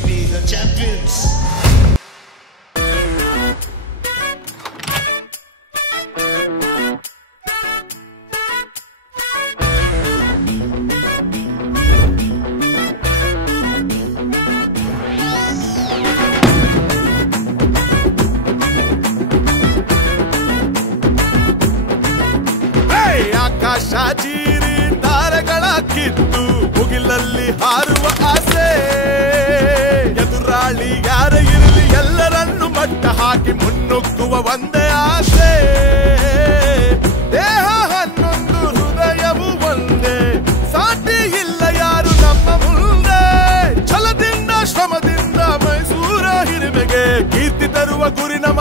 to be the champions. ಆಕಾಶೀರಿ ತಾರೆಗಳ ಕಿತ್ತು ಮುಗಿಲಲ್ಲಿ ಹಾರುವ ಆಸೆ ಎದುರಾಳಿ ಯಾರ ಇರಲಿ ಎಲ್ಲರನ್ನು ಮಟ್ಟ ಹಾಕಿ ಮುನ್ನುಗ್ಗುವ ಒಂದೇ ಆಸೆ ದೇಹ ಹನ್ನೊಂದು ಹೃದಯವು ಒಂದೇ ಸಾಟಿ ಇಲ್ಲ ಯಾರು ನಮ್ಮ ಮುಂದೆ ಛಲದಿಂದ ಶ್ರಮದಿಂದ ಮೈಸೂರ ಹಿರಿಮೆಗೆ ಕೀರ್ತಿ ತರುವ ಗುರಿ ನಮ್ಮ